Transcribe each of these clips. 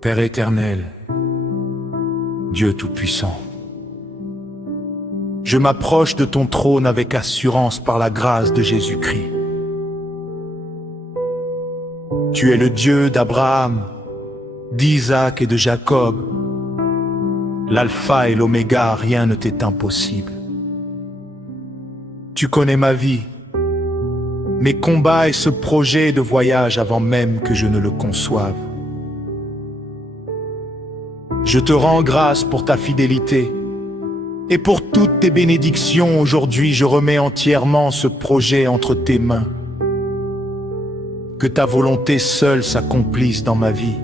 Père éternel, Dieu Tout-Puissant, je m'approche de ton trône avec assurance par la grâce de Jésus-Christ. Tu es le Dieu d'Abraham, d'Isaac et de Jacob. L'alpha et l'oméga, rien ne t'est impossible. Tu connais ma vie, mes combats et ce projet de voyage avant même que je ne le conçoive. Je te rends grâce pour ta fidélité et pour toutes tes bénédictions. Aujourd'hui, je remets entièrement ce projet entre tes mains. Que ta volonté seule s'accomplisse dans ma vie.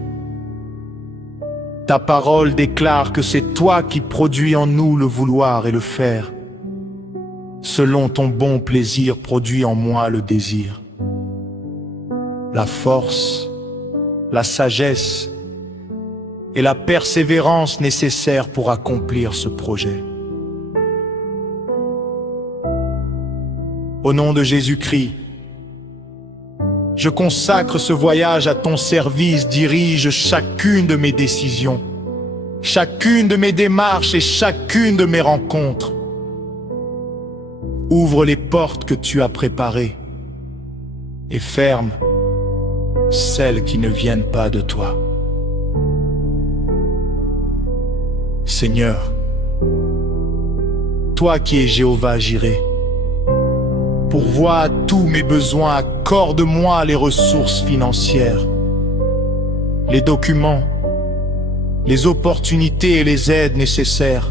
Ta parole déclare que c'est toi qui produis en nous le vouloir et le faire. Selon ton bon plaisir, produis en moi le désir, la force, la sagesse et la persévérance nécessaires pour accomplir ce projet. Au nom de Jésus-Christ, je consacre ce voyage à ton service, dirige chacune de mes décisions, chacune de mes démarches et chacune de mes rencontres. Ouvre les portes que tu as préparées et ferme celles qui ne viennent pas de toi. Seigneur, toi qui es Jéhovah Jireh, pourvois à tous mes besoins, accorde-moi les ressources financières, les documents, les opportunités et les aides nécessaires.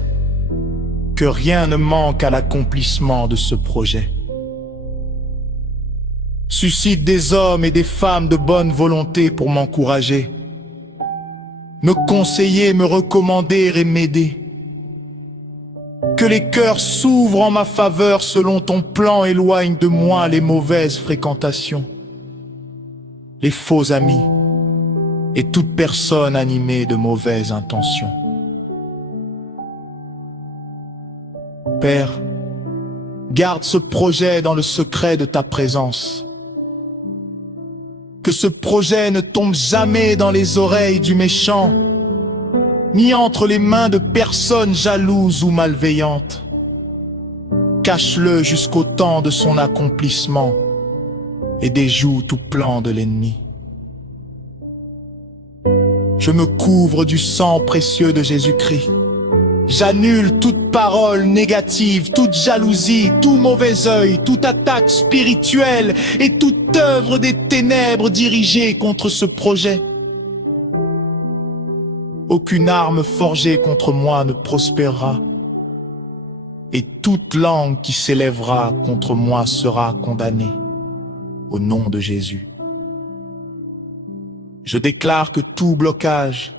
Que rien ne manque à l'accomplissement de ce projet. Suscite des hommes et des femmes de bonne volonté pour m'encourager, me conseiller, me recommander et m'aider. Que les cœurs s'ouvrent en ma faveur selon ton plan, éloigne de moi les mauvaises fréquentations, les faux amis et toute personne animée de mauvaises intentions. Père, garde ce projet dans le secret de ta présence. Que ce projet ne tombe jamais dans les oreilles du méchant, ni entre les mains de personnes jalouses ou malveillantes. Cache-le jusqu'au temps de son accomplissement et déjoue tout plan de l'ennemi. Je me couvre du sang précieux de Jésus-Christ. J'annule toute parole négative, toute jalousie, tout mauvais œil, toute attaque spirituelle et toute œuvre des ténèbres dirigée contre ce projet. Aucune arme forgée contre moi ne prospérera, et toute langue qui s'élèvera contre moi sera condamnée, au nom de Jésus. Je déclare que tout blocage,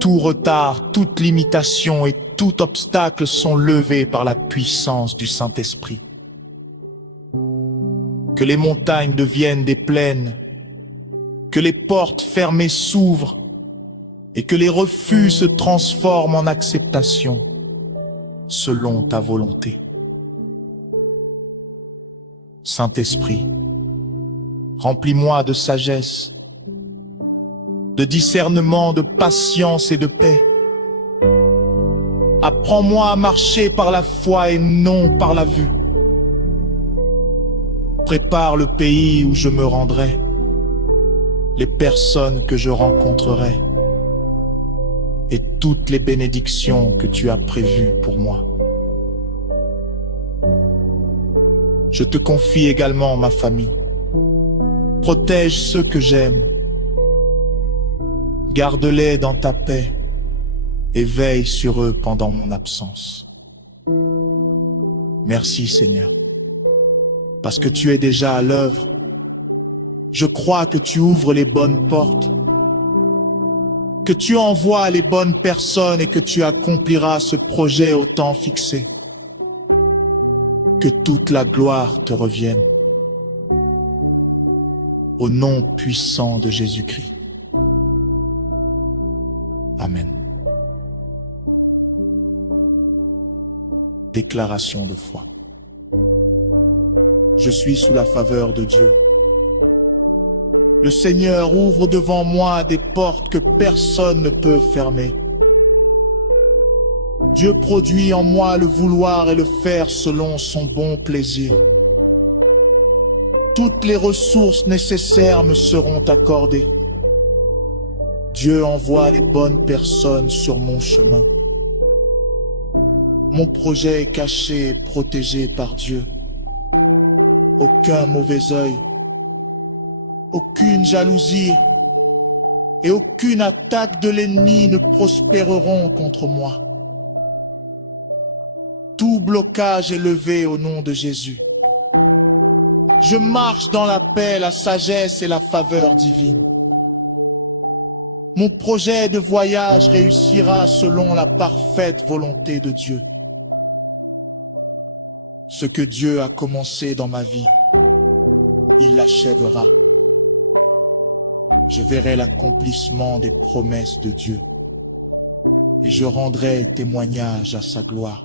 tout retard, toute limitation et tout obstacle sont levés par la puissance du Saint-Esprit. Que les montagnes deviennent des plaines, que les portes fermées s'ouvrent et que les refus se transforment en acceptation selon ta volonté. Saint-Esprit, remplis-moi de sagesse, de discernement, de patience et de paix. Apprends-moi à marcher par la foi et non par la vue. Prépare le pays où je me rendrai, les personnes que je rencontrerai et toutes les bénédictions que tu as prévues pour moi. Je te confie également ma famille. Protège ceux que j'aime. Garde-les dans ta paix et veille sur eux pendant mon absence. Merci Seigneur, parce que tu es déjà à l'œuvre. Je crois que tu ouvres les bonnes portes, que tu envoies les bonnes personnes et que tu accompliras ce projet au temps fixé. Que toute la gloire te revienne. Au nom puissant de Jésus-Christ. Déclaration de foi. Je suis sous la faveur de Dieu. Le Seigneur ouvre devant moi des portes que personne ne peut fermer. Dieu produit en moi le vouloir et le faire selon son bon plaisir. Toutes les ressources nécessaires me seront accordées. Dieu envoie les bonnes personnes sur mon chemin. Mon projet est caché et protégé par Dieu. Aucun mauvais œil, aucune jalousie et aucune attaque de l'ennemi ne prospéreront contre moi. Tout blocage est levé au nom de Jésus. Je marche dans la paix, la sagesse et la faveur divine. Mon projet de voyage réussira selon la parfaite volonté de Dieu. Ce que Dieu a commencé dans ma vie, il l'achèvera. Je verrai l'accomplissement des promesses de Dieu et je rendrai témoignage à sa gloire.